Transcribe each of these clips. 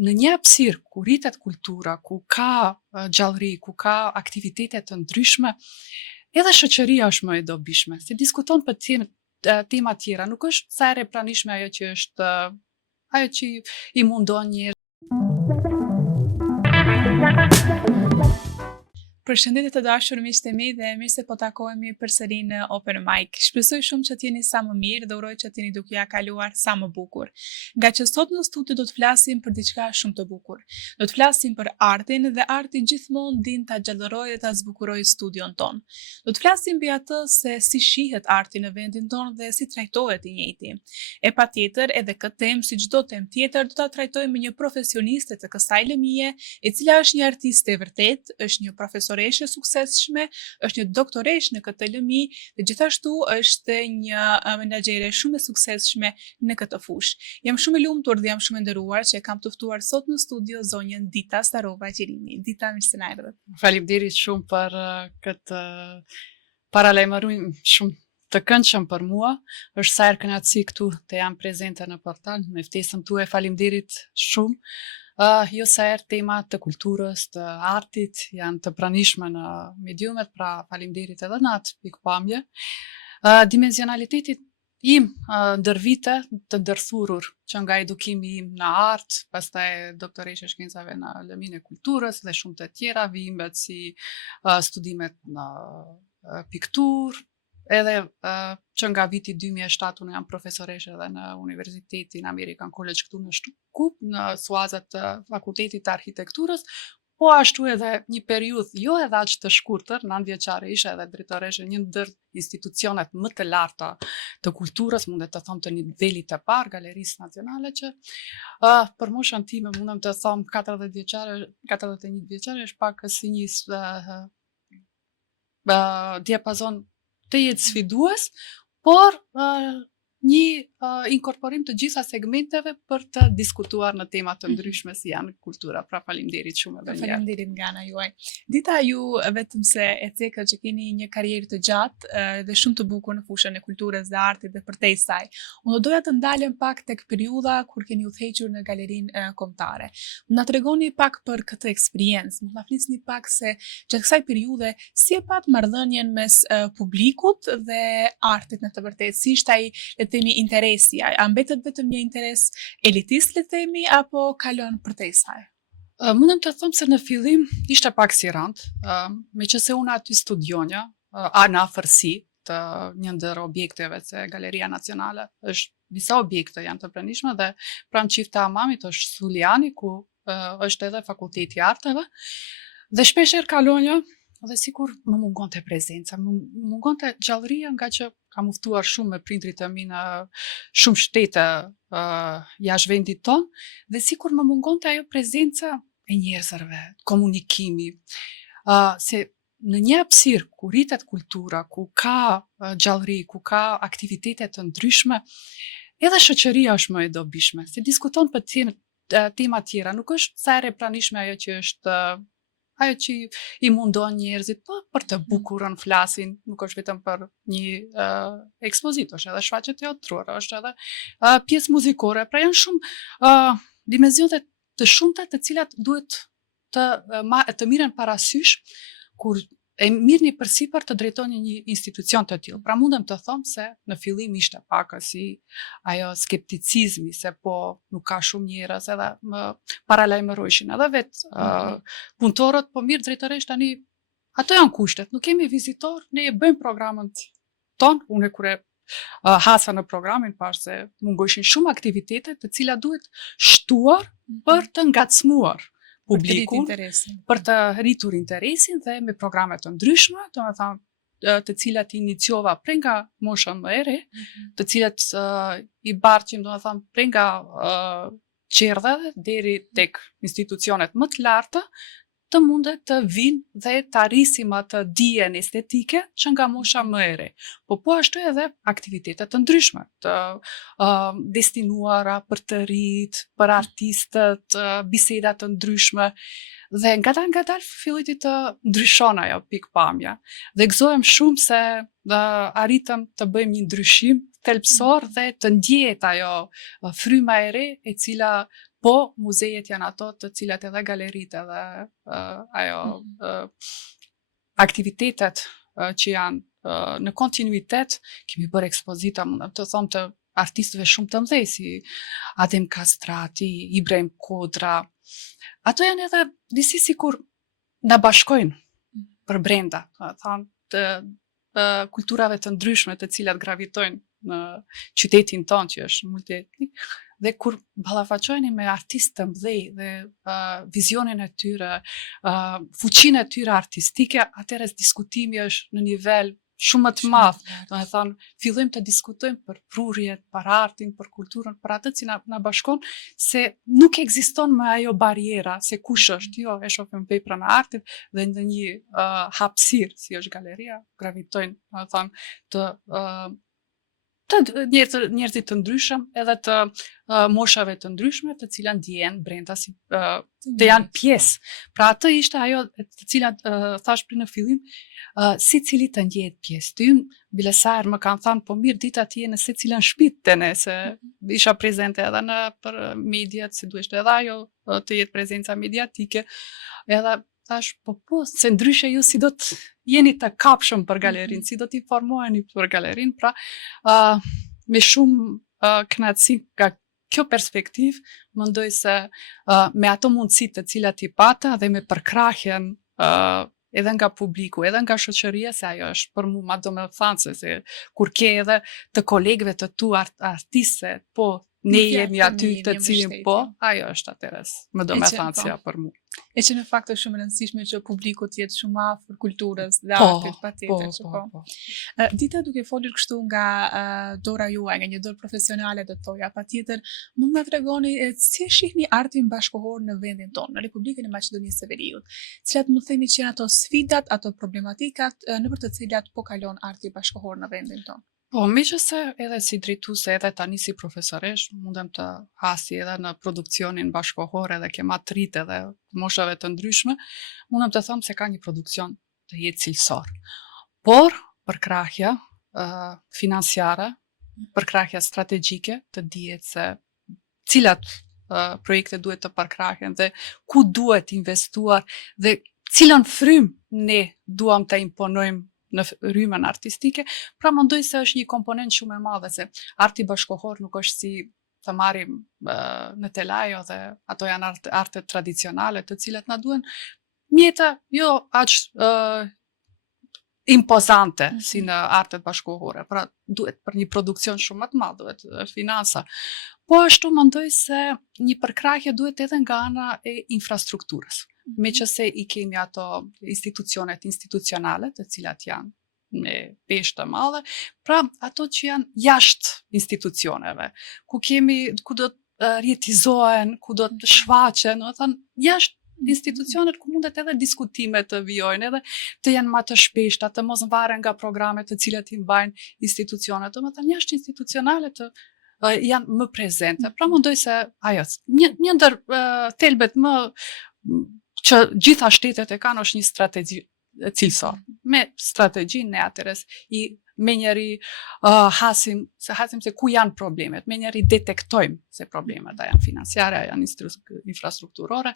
në një hapësirë ku rritet kultura, ku ka gjallëri, ku ka aktivitete të ndryshme, edhe shoqëria është më e dobishme. Se diskuton për tema tjera, nuk është sa e pranishme ajo që është ajo që i mundon njerëzve. Përshëndetje të dashur miqtë e mi dhe mirë se po takohemi përsëri në Open Mic. Shpresoj shumë që t'jeni sa më mirë dhe uroj që t'jeni duke ja kaluar sa më bukur. Nga që sot në studio do të flasim për diçka shumë të bukur. Do të flasim për artin dhe arti gjithmonë din ta gjallërojë dhe ta zbukurojë studion ton. Do të flasim mbi atë se si shihet arti në vendin ton dhe si trajtohet i njëjti. E patjetër edhe këtë temë si çdo temë tjetër do ta trajtojmë me një profesioniste të kësaj lëmie, e cila është një artiste e vërtet, është një profesoreshe suksesshme, është një doktoresh në këtë lëmi dhe gjithashtu është një menaxhere shumë e suksesshme në këtë fushë. Jam shumë e lumtur dhe jam shumë e nderuar që e kam të ftuar sot në studio zonjën Dita Starova Qirimi. Dita, mirë se na erdhët. Faleminderit shumë për këtë paralajmërim shumë të këndshëm për mua. Është sa herë kënaqësi këtu të jam prezente në portal, me ftesën tuaj. Faleminderit shumë. Jo sa herë temat të kulturës, të artit janë të pranishme në mediumet, pra faleminderit edhe në atë pikpamje. Dimensionaliteti im ndër vite të ndërthurur që nga edukimi im në art, pastaj doktoreshe shkencave në lëmin e kulturës dhe shumë të tjera, vijimet si studimet në pikturë, edhe që nga viti 2007 unë jam profesoreshe edhe në Universitetin American College këtu në Shkup, në suazat të Fakultetit të Arkitekturës, po ashtu edhe një periudhë jo edhe aq të shkurtër, 9 vjeçare isha edhe drejtoreshe një ndër institucionet më të larta të kulturës, mundet të them të nivelit të parë, Galerisë Nacionale, që për moshën time mundem të them 40 vjeçare, 41 vjeçare është pak si një diapazon të jetë sfidues, por një inkorporim të gjitha segmenteve për të diskutuar në tema të ndryshme si janë kultura. Pra faleminderit shumë edhe një herë. Faleminderit nga ana juaj. Dita, ju vetëm se e cekët që keni një karrierë të gjatë dhe shumë të bukur në fushën e kulturës dhe artit dhe përtej saj. Unë doja të ndalem pak tek periudha kur keni udhëhequr në Galerinë Kombëtare. Na tregoni pak për këtë eksperiencë. Mund na flisni pak se gjatë kësaj periudhe si e pat marrëdhënien mes publikut dhe artit në të vërtetë. Si ishte ai, le të themi, interesi? A mbetet vetëm një interes elitist, le të themi, apo kalon përtej saj? Mundem të them se në fillim ishte pak si rand, meqense unë aty studionja, në afërsi të një ndër objekteve, se Galeria Nacionale është disa objekte janë të pranishme dhe pranë çifte Hamamit është Suliani, ku është edhe Fakulteti i Arteve, dhe shpeshherë kalonja dhe sikur më mungonte prezenca, më mungonte gjallëria, nga që kam udhëtuar shumë me prindrit e mi në shumë shtete jashtë vendit ton, dhe sikur më mungonte ajo prezenca e njerëzve, komunikimi, se në një hapësirë ku rritet kultura, ku ka gjallëri, ku ka aktivitete të ndryshme, edhe shoqëria është më e dobishme. Se diskuton për tema tjera, nuk është sa e pranishme ajo që është ajo që i mundon njerëzit, po për të bukurën flasin, nuk është vetëm për një ekspozitë, është edhe shfaqje teatrore, është edhe pjesë muzikore, pra janë shumë dimensione të shumta të cilat duhet të miren parasysh kur e mirni përsipër të drejtoni një institucion të tillë. Pra mundem të them se në fillim ishte pak si ajo skepticizmi, se po nuk ka shumë njerëz, edhe më paralajmëroheshin edhe vetë punëtorët, po mirë drejtoresh tani ato janë kushtet, nuk kemi vizitor, ne e bëjmë programët ton, unë kur e hasa në programin pash se mungojshin shumë aktivitete të cilat duhet shtuar për të ngacmuar publikun, për të rritur interesin dhe me programe të ndryshme, të cilat iniciova prej nga mosha më e re, të cilat i barqim prej nga qerdheve deri tek institucionet më të larta, të mundet të vinë dhe të arrisim atë dijen estetike që nga mosha më e re. Po ashtu edhe aktivitetet të ndryshme, të destinuara për të rinjt, për artistët, biseda të ndryshme, dhe ngadalë filloi të ndryshon ajo pikpamja. Dhe gëzohem shumë se arritëm të bëjmë një ndryshim thelbësor dhe të ndjehet ajo fryma e re e cila po muzejet janë ato të cilat edhe galeritë edhe aktivitetet që janë në kontinuitet, kemi bërë ekspozita, mund të them, të artistëve shumë të mëdhej si Adem Kastrati, Ibrahim Kodra. Ato janë edhe disi sikur na bashkojnë për brenda, të kulturave të ndryshme të cilat gravitojnë në qytetin tonë që është multietnik, dhe kur ballafaqoheni me artistë të mëdhej dhe vizionin e tyre, fuqinë e tyre artistike, atëherë diskutimi është në nivel shumë më të madh. Do të thonë, fillojmë të diskutojmë për prurjet, për artin, për kulturën, për atë që na bashkon, se nuk ekziston më ajo bariera se kush është. Jo, e shohim veprën e artit dhe në një hapësirë, si është galeria, gravitojnë, do të thonë, të njerëzit të ndryshëm, edhe të moshave të ndryshme, të cilat ndjehen brenda si të janë pjesë. Pra atë ishte ajo të cilat thash për në fillim, si cili të ndjehet pjesë. Ty bile sa herë më kanë thënë, po mirë dita ti je në secilën shtëpi të ne, se isha prezente edhe në për mediat, se duhet edhe ajo të jetë prezenca mediatike, edhe thash, po, se ndryshe ju si do të jeni të kapshëm për galerinë, si do të informoheni për galerinë, pra me shumë kënaqësi nga kjo perspektiv, mendoj se me ato mundësitë të cilat i pata dhe me përkrahjen edhe nga publiku, edhe nga shoqëria, se ajo është për mua domethënëse, se kur ke edhe të kolegëve të tu artistë, po ne jemi aty të cilin po, ajo është atëres, më domethënësia për mua. E që në fakt është shumë e rëndësishme që publiku të jetë shumë afër kulturës dhe artit, patjetër që po. Dita, duke folur kështu nga dora juaj, nga një dorë profesionale do të thoja, patjetër, mund na tregoni si e shihni artin bashkëkohor në vendin tonë, në Republikën e Maqedonisë së Veriut. Cilat mund të themi që janë ato sfidat, ato problematikat nëpër të cilat po kalon arti bashkëkohor në vendin tonë? Po, meqense edhe si drejtuese edhe tani si profesoresh, mundem të hasi edhe në produksionin bashkëkohor edhe kem atritë edhe moshave të ndryshme, mundem të them se ka një produksion të jetë cilësor. Por, përkrahja financiare, përkrahja strategjike, të dihet se cilat projekte duhet të përkrahen dhe ku duhet investuar dhe cilën frymë ne duam të imponojmë në rrymën artistike, pra mendoj se është një komponent shumë e madhe, se arti bashkëkohor nuk është si të marrim në telajo dhe ato janë artet tradicionale të cilat na duhen mjete jo aq impozante si në artet bashkëkohore, pra duhet për një produksion shumë më të madh, duhet financa. Po ashtu mendoj se një përkrahje duhet edhe nga ana e infrastrukturës. Meqense i kemi ato institucionet institucionale, të cilat janë me peshë të madhe, pra ato që janë jashtë institucioneve, ku do të rjetizohen, ku do të shfaqen, do të thënë jashtë institucionet ku mundet edhe diskutime të vijojnë, edhe të janë më të shpeshta, të mos varen nga programet të cilat i mbajnë institucionet, do të thënë jashtë institucionale të janë më prezente. Pra mendoj se ajo, një ndër thelbet më që gjitha shtetet e kanë është një strategji cilësor. Me strategjinë ne atëres me njëri hasim se ku janë problemet, me njëri detektojmë se problemet a janë financiare, a janë infrastrukturore,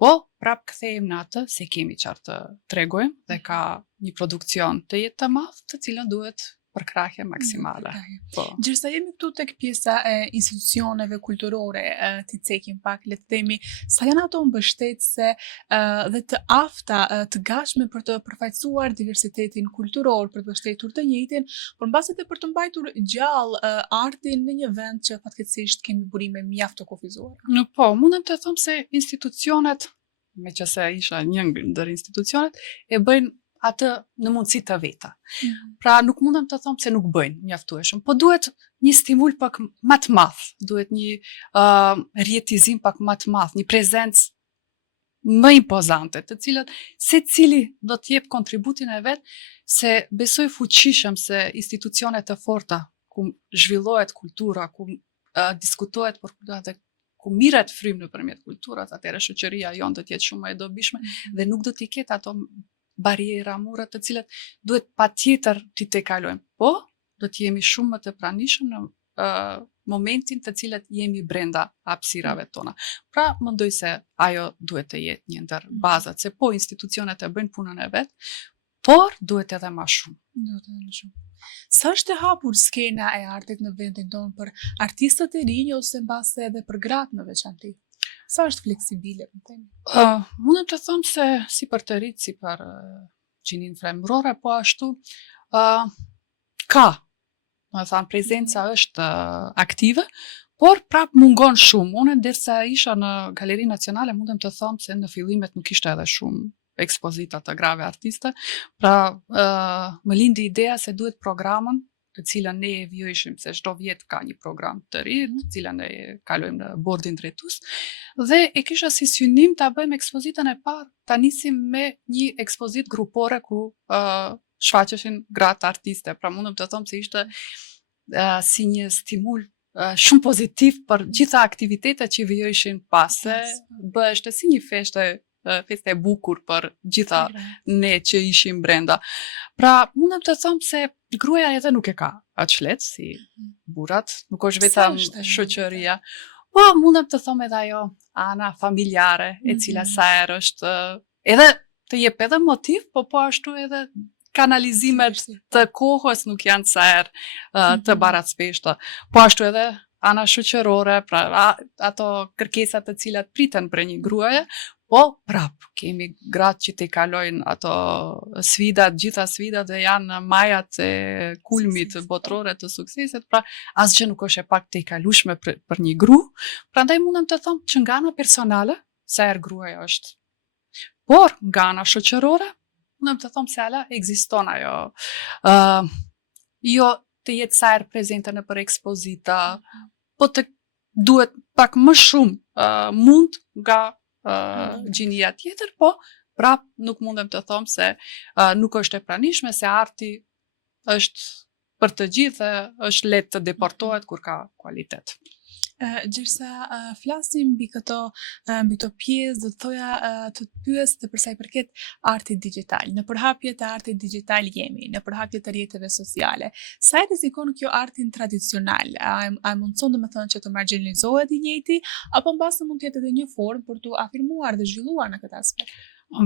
po prap kthehemi në atë se kemi çfarë të tregojmë dhe ka një produksion të jetë të madh, të cilën duhet përkrahje maksimale. Po. Gjithsesi jemi këtu tek pjesa e institucioneve kulturore, ti cekim pak, le të themi, sa janë ato mbështetëse dhe të afta, të gatshme për të përfaqësuar diversitetin kulturor, për të mbështetur të njëjtin, por mbas edhe për të mbajtur gjallë artin në një vend që fatkeqësisht kemi burime mjaft të kufizuara. Po, mundem të them se institucionet, meqense isha një ndër institucionet, e bëjnë atë në mundësi të veta. Pra nuk mundem të them se nuk bëjnë mjaftueshëm, po duhet një stimul pak më të madh, duhet një rjetizim pak më të madh, një prezencë më impozante, të cilat secili do të jep kontributin e vet, se besoj fuqishëm se institucionet të forta ku zhvillohet kultura, ku diskutohet për kultura dhe ku mirret frymë nëpërmjet kulturës, atëherë shoqëria jonë do të jetë shumë më e dobishme dhe nuk do t'i ketë ato bariera, muret të cilat duhet patjetër t'i tejkalojmë. Po, do të jemi shumë më të pranishëm në momentin të cilat jemi brenda hapësirave tona. Pra, mendoj se ajo duhet të jetë një ndër bazat, se po institucionet e bëjnë punën e vet, por duhet edhe më shumë. Duhet edhe më shumë. Sa është e hapur skena e artit në vendin tonë për artistët e rinj ose mbase edhe për gratë në veçantë? Sa është fleksibile, më themi? Mundem të them se si për të rit, si për gjinin femërore, po ashtu ka, do të them, prezenca është aktive, por prap mungon shumë. Unë ndërsa isha në Galeri Nacionale, mundem të them se në fillimet nuk ishte edhe shumë ekspozita të grave artiste, pra më lindi ideja se duhet programën të cilën ne e vjojshim, se çdo vjet ka një program të ri, të cilën ne kalojmë në bordin drejtues, dhe e kisha si synim ta bëjmë ekspozitën e parë, ta nisim me një ekspozit grupore ku shfaqeshin gratë artiste. Pra mundem të them se ishte si një stimul shumë pozitiv për gjitha aktivitetet që vjojshin pas, se bëheshte si një feste e bukur për gjitha ne që ishim brenda. Pra, mundem të them se gruaja edhe nuk e ka atë shlet si burrat, nuk është vetëm shoqëria. Po, mundem të them edhe ajo ana familjare, e cila sa herë është edhe të jep edhe motiv, po ashtu edhe kanalizimet të kohës nuk janë sa herë të barackpeshta. Po ashtu edhe ana shoqërore, pra ato kërkesat të cilat priten për një gruaje, po prap kemi gratë që të kalojnë ato sfidat, gjitha sfidat dhe janë në majat e kulmit botrore të suksesit, pra asgjë nuk është e pak të i kalueshme për një gru, prandaj mundem të them që nga ana personale, sa herë gruaja është. Por nga ana shoqërore, mundem të them se ala ekziston ajo. Jo të jetë sa herë prezente në për ekspozita, po të duhet pak më shumë mund nga gjinia tjetër, po prap nuk mundem të them se nuk është e pranishme, se arti është për të gjithë, është lehtë të deportohet kur ka kualitet. Gjithsa flasim mbi këto pjesë, do të thoja të pyes të përsa i përket artit digital. Në përhapjet e artit digital jemi, në përhapjet e rrjeteve sociale. Sa e rrezikon kjo artin tradicional? A mundson domethënë që të marginalizohet i njëjti, apo mbase mund të jetë edhe një formë për të afirmuar dhe zhvilluar në këtë aspekt?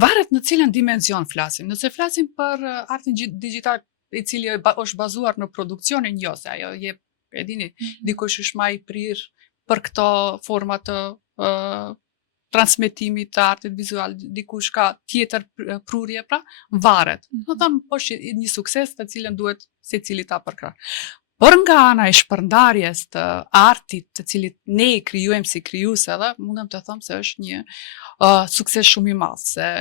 Varet në cilën dimension flasim. Nëse flasim për artin digital i cili është bazuar në produksionin, jo, se ajo jep, e dini, dikush është më i prirë për këto forma të transmetimit të artit vizual, dikush ka tjetër prurje, pra varet. Do them, është një sukses të cilën duhet secili ta përkrah. Por nga ana e shpërndarjes të artit, të cilit ne i krijuajmë si krijues edhe, mundem të them se është një sukses shumë i madh, se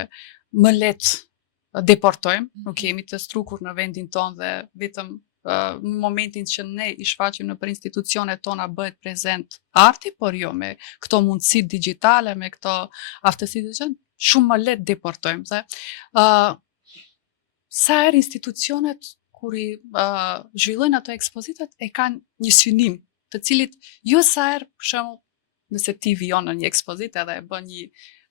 më lehtë deportojmë, nuk kemi të strukur në vendin tonë dhe vetëm në momentin që ne i shfaqim në për institucionet tona bëhet prezent arti, por jo me këto mundësi digjitale, me këto aftësitë që shumë më lehtë deportojmë. Sa herë institucionet kur i zhvillojnë ato ekspozitat e kanë një synim, të cilit jo sa herë, për shembull, nëse ti vijon në një ekspozitë edhe e bën një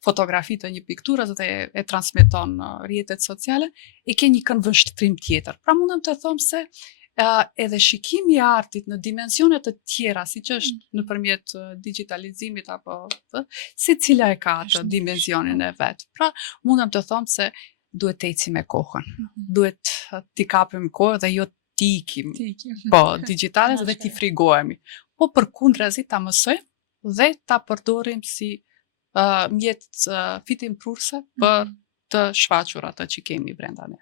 fotografi të një pikturës dhe e transmeton në rrjetet sociale, e ke një këndvështrim tjetër. Pra mundem të them se edhe shikimi i artit në dimensione të tjera, siç është nëpërmjet digitalizimit apo secila e ka atë dimensionin e vet. Pra mundem të them se duhet të ecim me kohën. Duhet t'i kapim kohë dhe jo t'i ikim. Po, digitales dhe t'i frigohemi. Po përkundrazi ta mësojmë dhe ta përdorim si mjet fitim prurse për të shfaqur atë që kemi brenda ne.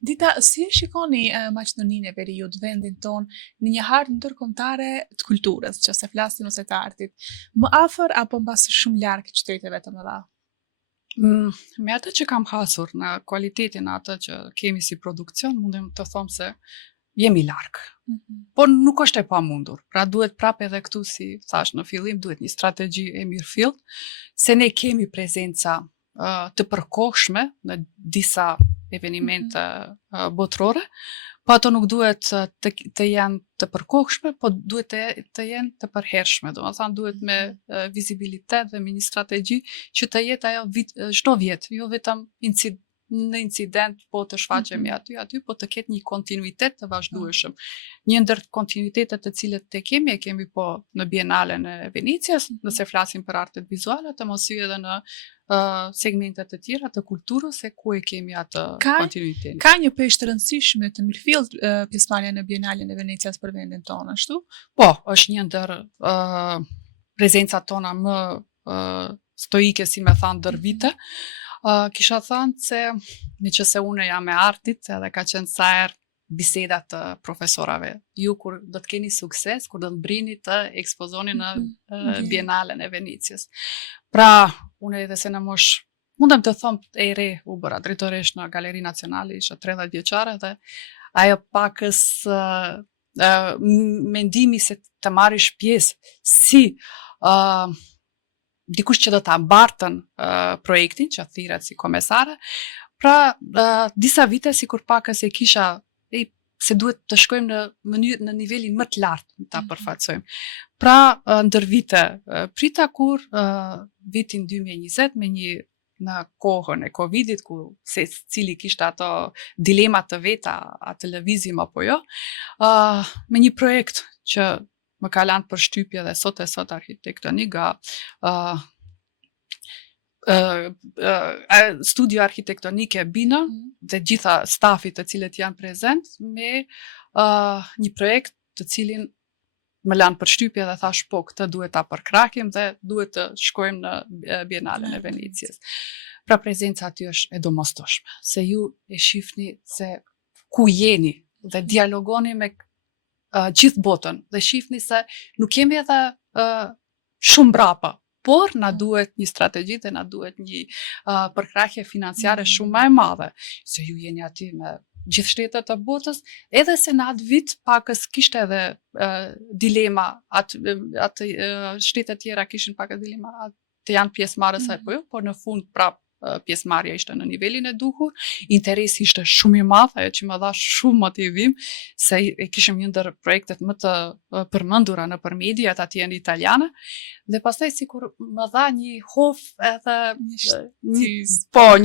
Dita, si e shikoni Maqedoninë e Veriut, vendin ton, në një hartë ndërkombëtare të kulturës, që se flasim ose të artit, më afër apo mbasi shumë larg qyteteve të mëdha? Me atë që kam hasur në kualitetin atë që kemi si produksion, mundem të them se jemi larg. Por nuk është e pamundur. Pra duhet prapë edhe këtu, si thash në fillim, duhet një strategji e mirëfillt, se ne kemi prezenca të përkohshme në disa evenimente botrore, po ato nuk duhet të janë të përkohshme, po duhet të jenë të përhershme. Domethënë duhet me vizibilitet dhe me një strategji që të jetë ajo çdo vit, jo vetëm në incident po të shfaqemi aty, po të ketë një kontinuitet të vazhdueshëm. Një ndër kontinuitetet të cilët e kemi po në Bienalen e Venecias, nëse flasim për artet vizuale, të mos hyj edhe në segmentet të tjera të kulturës se ku e kemi atë kontinuitetin. Ka një peshë të rëndësishme të mirëfillt pjesëmarrja në Bienalen e Venecias për vendin tonë, ashtu? Po, është një ndër prezencat tona më stoike, si me thanë, ndër vite. Kisha thënë se me që se une jam e artit edhe ka qenë sa herë bisedat të profesorave. Ju kur do të keni sukses, kur do të mbrini të ekspozoni në Bienalen e Venecias. Pra, une edhe se në mosh, mundem të thom e re u bëra drejtoresh në Galeri Nacionale, isha 30 vjeçare dhe ajo pakës mendimi se të marrish pjesë si dikush që do ta mbartën projektin, që thirret si komesare. Pra, disa vite sikur pakës e kisha se duhet të shkojmë në nivelin më të lartë ta përfaqësojmë. Pra, ndër vite prita kur vitin 2020 me në kohën e Covidit, ku se cili kishte ato dilemat të veta, a të lëvizim apo jo, me një projekt që më ka lanë për shtypje dhe sot arkitektonik nga studio arkitektonike Bina dhe gjitha stafit të cilët janë prezent me një projekt të cilin më lanë për shtypje dhe thash po, këtë duhet ta përkrakim dhe duhet të shkojmë në Bienalen e Venecias. Pra prezenca aty është e domosdoshme, se ju e shifni se ku jeni dhe dialogoni me gjithë botën dhe shifni se nuk kemi edhe shumë brapa, por na duhet një strategji dhe na duhet një përkrahje financiare shumë më e madhe, se ju jeni aty me gjithë shtetet të botës, edhe se në atë vit pakës kishte edhe dilema, atë shtetet tjera kishin pakës dilema, të janë pjesëmarrës apo jo, por në fund prap pjesëmarrja ishte në nivelin e duhur, interesi ishte shumë i madh, ajo që më dha shumë motivim, se e kishim një ndër projektet më të përmendura nëpër mediat atje në italiane, dhe pastaj sikur më dha një hof edhe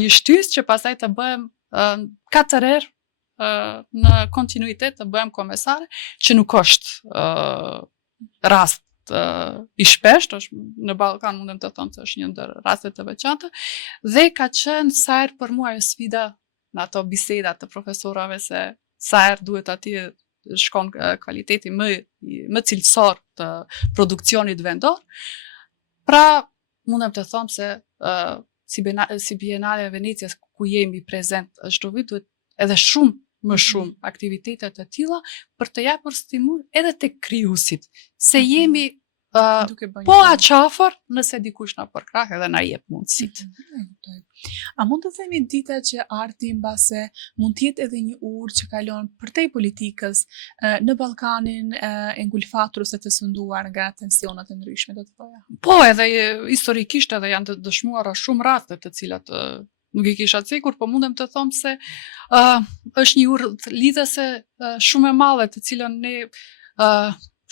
një shtys që pastaj të bëhem 4 herë në kontinuitet të bëhem komesare, që nuk është rast i shpesht, është në Ballkan mundem të them se është një ndër rastet të veçanta, dhe ka qenë sa herë për mua e sfida në ato biseda të profesorave se sa herë duhet atje shkon kvaliteti më cilësor të produksionit vendor. Pra, mundem të them se si Bienale e Venecias ku jemi prezent çdo vit duhet edhe shumë më shumë aktivitetet e tilla për të japur stimul edhe tek krijuesit, se jemi po aqafër nëse dikush na përkrah edhe na jep mundësitë. A mund të themi dita që arti mbase mund të jetë edhe një urë që kalon përtej politikës në Ballkanin e ngulfatur ose të sunduar nga tensionet e ndryshme, do të thoja? Po, edhe historikisht edhe janë të dëshmuara shumë raste të cilat nuk i kisha cekur, po mundem të them se është një urë lidhëse shumë e madhe të cilën ne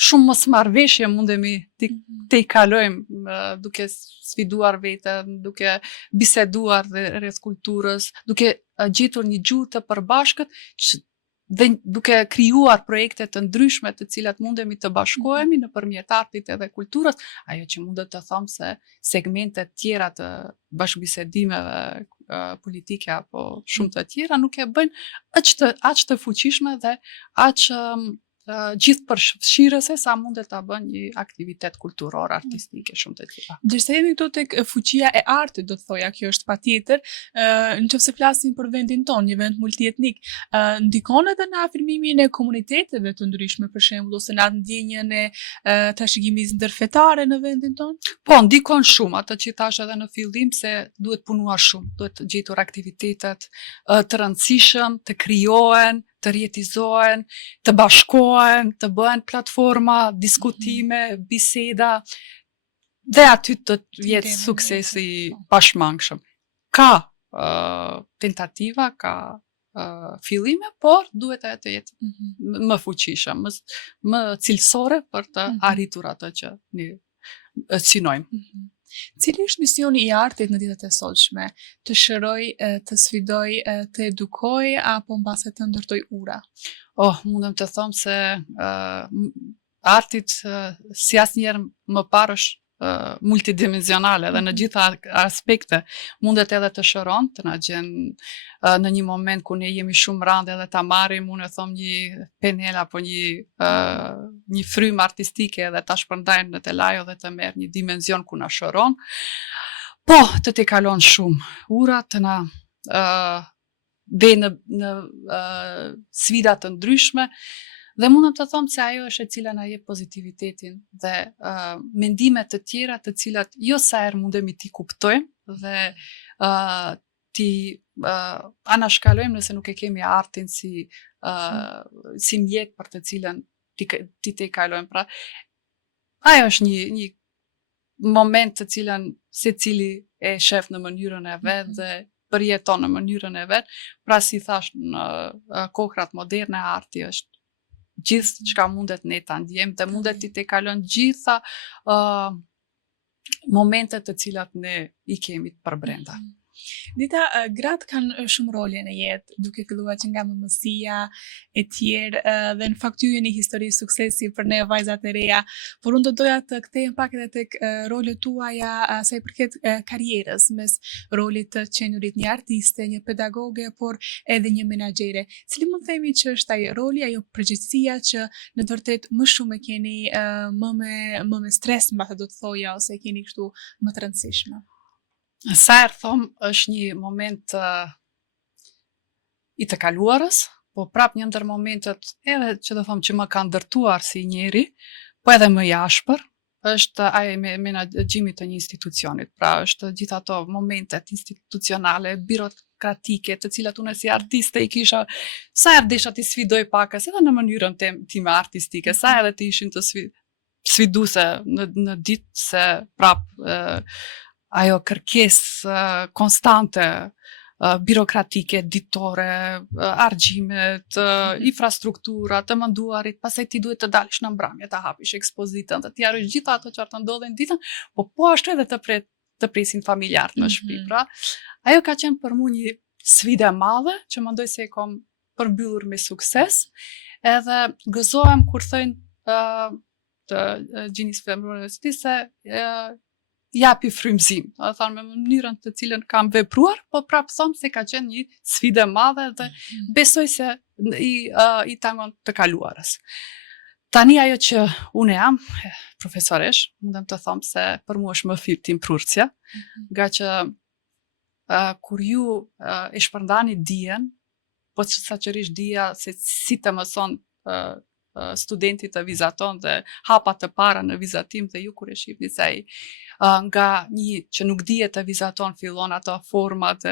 shumë mosmarrveshje mundemi të i kalojmë duke sfiduar veten, duke biseduar rreth kulturës, duke gjetur një gjuhë të përbashkët dhe duke krijuar projekte të ndryshme të cilat mundemi të bashkohemi nëpërmjet artit edhe kulturës, ajo që mundet të them se segmentet tjera të bashkëbisedimeve politike apo shumë të tjera nuk e bëjnë aq të fuqishme dhe aq gjithë përfshirëse sa mundet ta bën një aktivitet kulturor, artistike, shumë të tjera. Ndërsa jemi këtu tek fuqia e artit, do të thoja, kjo është patjetër, nëse flasim për vendin tonë, një vend multietnik, ndikon edhe në afirmimin e komuniteteve të ndryshme, për shembull, ose në ndjenjen e trashëgimisë ndërfetare në vendin tonë? Po, ndikon shumë, atë që thash edhe në fillim se duhet punuar shumë, duhet gjetur aktivitetet të rëndësishëm, të krijohen, të rjetizohen, të bashkohen, të bëhen platforma, diskutime, biseda, dhe aty të jetë suksesi pashmangshëm. Ka tentativa, ka fillime, por duhet edhe të jetë më fuqishëm, më cilësore për të arritur atë që ne synojmë. Cili është misioni i artit në ditët e sotshme? Të shëroj, të sfidoj, të edukoj apo mbase të ndërtoj ura? Mundem të them se artit si asnjëherë më parë është multidimensionale dhe në gjitha aspekte mundet edhe të shëron, të na gjen në një moment ku ne jemi shumë rande edhe ta marrim, unë e them një penel apo një frymë artistike dhe ta shpërndajmë në telajo dhe të merr një dimension ku na shëron. Po, të kalon shumë ura, të na ve në sfida të ndryshme. Dhe mundem të them se ajo është e cila na jep pozitivitetin dhe mendime të tjera të cilat jo sa herë mundemi t'i kuptojmë dhe ti anashkalojmë nëse nuk e kemi artin si mjet për të cilën ti te kalojmë. Pra, ajo është një moment të cilën secili e shef në mënyrën e vet dhe përjeton në mënyrën e vet. Pra, si thash, në kohrat moderne arti është gjithë çka mundet ne ta ndjejmë dhe mundet ti te kalon gjitha momentet të cilat ne i kemi për brenda. Dita, gratë kanë shumë role në jetë, duke filluar që nga mëmësia e tjerë dhe në fakt ju jeni histori suksesi për ne vajzat e reja, por unë do doja të kthehem pak edhe tek rolet tuaja sa i përket karrierës, mes rolit të qenurit një artiste, një pedagoge, por edhe një menaxhere. Cili mund themi që është ai roli, ajo përgjegjësia që në të vërtetë më shumë e keni më me stres, mbase do të thoja, ose e keni kështu më të rëndësishme? Sa herë thom, është një moment i të kaluarës, po prap një ndër momentet edhe që do them që më ka ndërtuar si njeri, po edhe më i ashpër, është ai menaxhimi të një institucionit. Pra, është gjithë ato momentet institucionale, birokratike, të cilat unë si artiste i kisha, sa herë desha t'i sfidoj pakës, edhe në mënyrën time artistike, sa edhe të ishin të sfiduese në ditë se prap ajo kërkesë konstante, birokratike, ditore, argjimet, infrastruktura, të menduarit, pastaj ti duhet të dalësh në mbrëmje, ta hapish ekspozitën, të harrosh gjitha ato që të ndodhin ditën, po ashtu edhe të presin familjarët në shtëpi. Pra, ajo ka qenë për mua një sfidë e madhe, që mendoj se e kam përmbyllur me sukses, edhe gëzohem kur thënë të gjinis femrore se japi frymëzim, do të thonë me mënyrën të cilën kam vepruar, po prapë them se ka qenë një sfidë e madhe dhe besoj se i tangon të kaluarës. Tani ajo që unë jam profesoresh, mundem të them se për mua është më thirr tim prurcja, nga që kur ju e shpërndani dijen, po saqërisht dija se si të mëson studentit të vizaton dhe hapat të para në vizatim dhe ju kur e shihni se ai nga një që nuk dihet të vizaton fillon ato format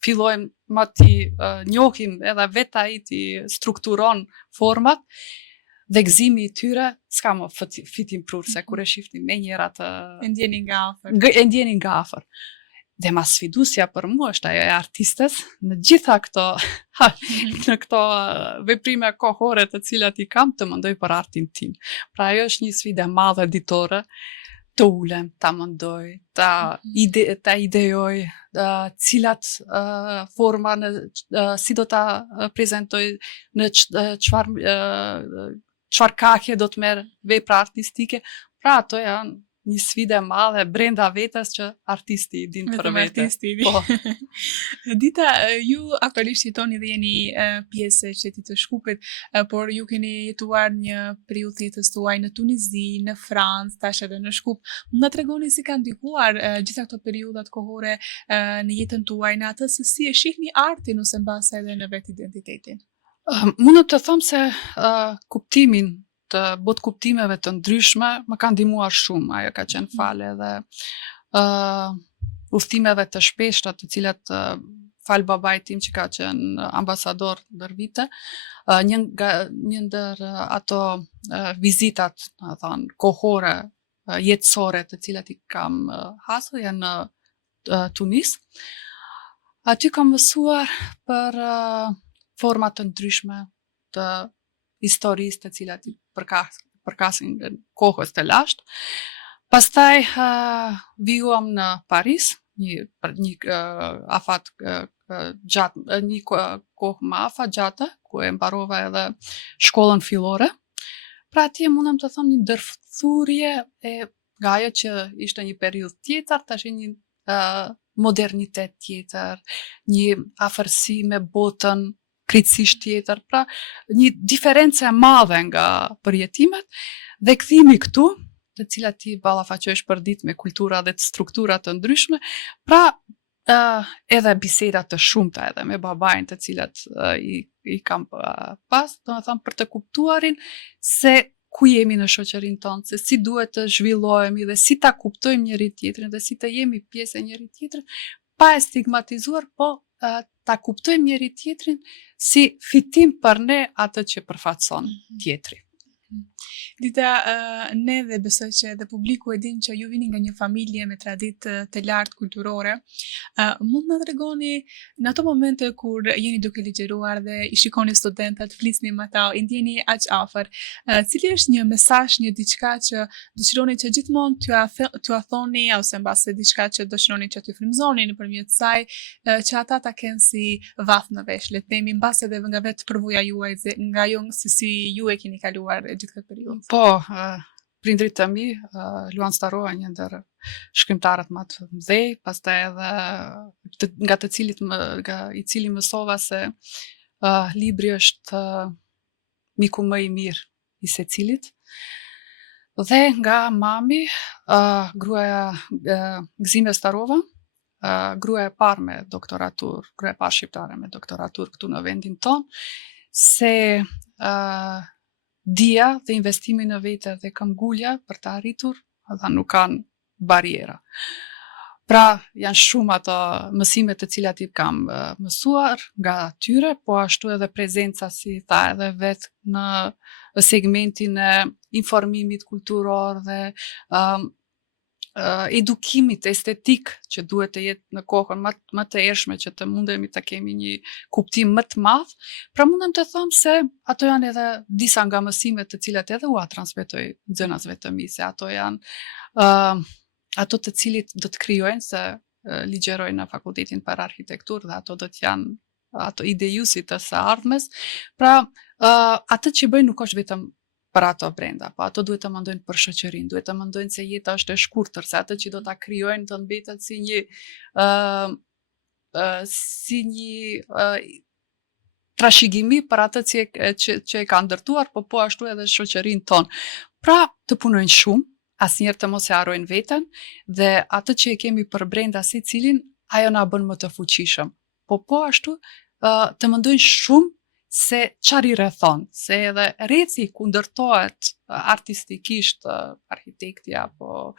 fillojmë ma ti njohim edhe vetë ai ti strukturon format dhe gëzimi i tyre s'ka më fitim prurse kur e shihni me njëra të e ndjeni nga afër. Dhe ma sfidusja për mua është ajo e artistes në gjitha në këto veprime kohore të cilat i kam të mendoj për artin tim. Pra ajo është një sfidë e madhe ditore, të ulem, ta mendoj, ta idejoj, cilat forma si do ta prezentoj, në çfarë kakje do të merr vepra artistike. Pra ato janë një sfidë e madhe brenda vetes që artisti i din për vete. Po. Dita, ju aktualisht jetoni dhe jeni pjesë e qytetit të Shkupit, por ju keni jetuar një periudhë të jetës tuaj në Tunizi, në Francë, tash edhe në Shkup. Mund na tregoni si kanë ndikuar gjitha këto periudhat kohore në jetën tuaj, në atë se si e shihni artin ose mbase edhe në vetë identitetin? Mund të them se kuptimin të botë kuptimeve të ndryshme më ka ndihmuar shumë, ajo ka qenë fal edhe udhëtimeve të shpeshta të cilat fal babait tim që ka qenë ambasador ndër vite, një ndër ato vizitat, do thënë, kohore, jetësore të cilat i kam hasur janë në Tunis. Aty kam mësuar për forma të ndryshme të historisë të cilat i përkasin në kohës të lashtë. Pastaj vijuam në Paris, një afat gjatë, një kohë më afat gjatë, ku e mbarova edhe shkollën fillore. Pra atje mundem të them një ndërthurje nga ajo që ishte një periudhë tjetër, tash një modernitet tjetër, një afërsi me botën krejtësisht tjetër, pra një diferencë e madhe nga përjetimet dhe kthimi këtu, të cilat ti ballafaqohesh për ditë me kultura dhe struktura të ndryshme, pra edhe biseda të shumta edhe me babain të cilat i kam pas, domethënë për të kuptuarin se ku jemi në shoqërinë tonë, se si duhet të zhvillohemi dhe si ta kuptojmë njëri tjetrin dhe si të jemi pjesë e njëri tjetrit, pa e stigmatizuar, po ta kuptojmë njëri tjetrin si fitim për ne atë që përfaqëson tjetri. Dita, ne dhe besoj që edhe publiku e din që ju vini nga një familje me traditë të lartë kulturore. Mund na tregoni në ato momente kur jeni duke ligjëruar dhe i shikoni studentët, flisni me ata, i ndjeni aq afër, cili është një mesazh, një diçka që dëshironi që gjithmonë t'ua thoni ose mbase diçka që dëshironi që t'ju frymëzoni nëpërmjet saj, që ata ta kenë si vath në vesh, le të themi, mbase edhe nga vetë përvoja juaj, nga jo se si ju e keni kaluar gjithë këtë periudhë. Po, prindrit të mi, Luan Starova, një ndër shkrimtarët më të mëdhej, pastaj edhe nga i cili mësova se libri është miku më i mirë i secilit. Dhe nga mami, gruaja Gzime Starova, gruaja e parë me doktoratur, gruaja e parë shqiptare me doktoratur këtu në vendin tonë, se dia dhe investimi në vete dhe këmbgulja për të arritur, edhe nuk kanë bariera. Pra, janë shumë ato mësimet të cilat i kam mësuar nga tyre, po ashtu edhe prezenca, si tha edhe vetë, në segmentin e informimit kulturor dhe edukimit estetik që duhet të jetë në kohën më të ershme që të mundemi të kemi një kuptim më të madh. Pra mundem të them se ato janë edhe disa nga mësimet të cilat edhe ua transmetoj nxënasve të mi, se ato janë ato të cilit do të krijojnë, se ligjeroj në Fakultetin për Arkitekturë dhe ato do të janë ato idejusit të së ardhmes. Pra atë që bëjnë nuk është vetëm për ato brenda, po ato duhet të mendojnë për shoqërinë, duhet të mendojnë se jeta është e shkurtër, se atë që do ta krijojnë të mbetet si një trashëgimi për atë që e ka ndërtuar, po ashtu edhe shoqërinë tonë. Pra të punojnë shumë, asnjëherë të mos e harrojnë veten, dhe atë që e kemi për brenda secilin, ajo na bën më të fuqishëm. Po ashtu të mendojnë shumë se çfarë i rrethon, se edhe rreci ku ndërtohet artistikisht arkitekti apo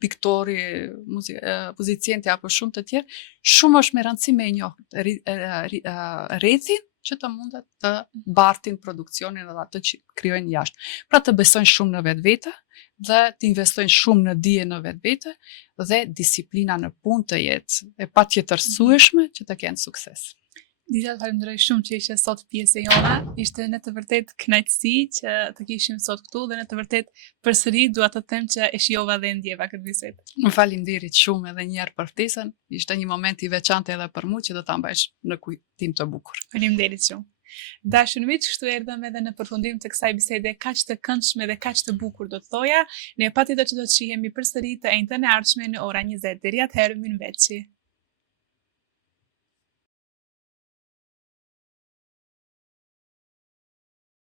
piktori, muzicienti apo shumë të tjerë, shumë është me rëndësi me njohur rrecin që të mundet të bartin produksionin edhe atë që krijojnë jashtë. Pra të besojnë shumë në vetvete dhe të investojnë shumë në dije në vetvete dhe disiplina në punë të jetë e patjetërsueshme që të kenë sukses. Dita, falenderoj shumë që ishe sot pjesë e jona. Ishte në të vërtet kënaqësi që të kishim sot këtu dhe në të vërtet përsëri dua të them që e shijova dhe ndjeva këtë bisedë. Më faleminderit shumë edhe një herë për ftesën. Ishte një moment i veçantë edhe për mua që do ta mbajsh në kujtim të bukur. Faleminderit shumë. Dashur miq, kështu erdhëm edhe në përfundim të kësaj bisede kaq të këndshme dhe kaq të bukur, do të thoja. Ne patjetër që do të shihemi përsëri të njëjtën e ardhshme në ora 20. Deri atëherë, mirëmbëjtje.